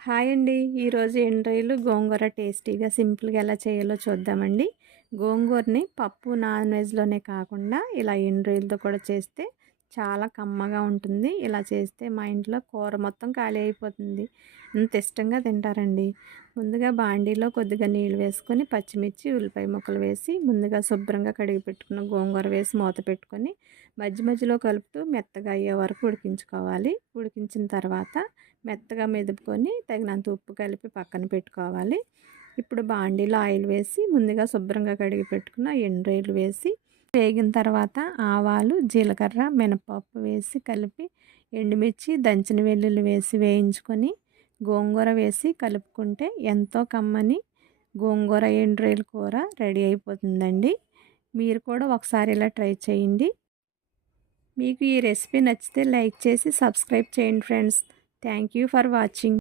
Hi అండి. ఈరోజు ఎండ్రాయిలు గోంగూర టేస్టీగా సింపుల్‌గా ఎలా చేయాలో చూద్దామండి. గోంగూరని పప్పు, నాన్ వెజ్‌లోనే కాకుండా ఇలా ఎండ్రాయిలతో కూడా చేస్తే చాలా కమ్మగా ఉంటుంది. ఇలా చేస్తే మా ఇంట్లో కూర మొత్తం ఖాళీ అయిపోతుంది. అంత ఇష్టంగా తింటారండి. ముందుగా బాండీలో కొద్దిగా నీళ్ళు వేసుకొని పచ్చిమిర్చి, ఉల్లిపాయ ముక్కలు వేసి ముందుగా శుభ్రంగా కడిగి పెట్టుకున్న గోంగూర వేసి మూత పెట్టుకొని మధ్య మధ్యలో కలుపుతూ మెత్తగా అయ్యే వరకు ఉడికించుకోవాలి. ఉడికించిన తర్వాత మెత్తగా మెదుపుకొని తగినంత ఉప్పు కలిపి పక్కన పెట్టుకోవాలి. ఇప్పుడు బాండీలో ఆయిల్ వేసి ముందుగా శుభ్రంగా కడిగి పెట్టుకున్న ఎండ్రాయిలు వేసి వేగిన తర్వాత ఆవాలు, జీలకర్ర, మినపప్పు వేసి కలిపి ఎండుమిర్చి, దంచిన వెల్లుల్లి వేసి వేయించుకొని గోంగూర వేసి కలుపుకుంటే ఎంతో కమ్మని గోంగూర ఎండ్రాయిల కూర రెడీ అయిపోతుందండి. మీరు కూడా ఒకసారి ఇలా ట్రై చేయండి. మీకు ఈ రెసిపీ నచ్చితే లైక్ చేసి సబ్స్క్రైబ్ చేయండి friends. Thank you for watching.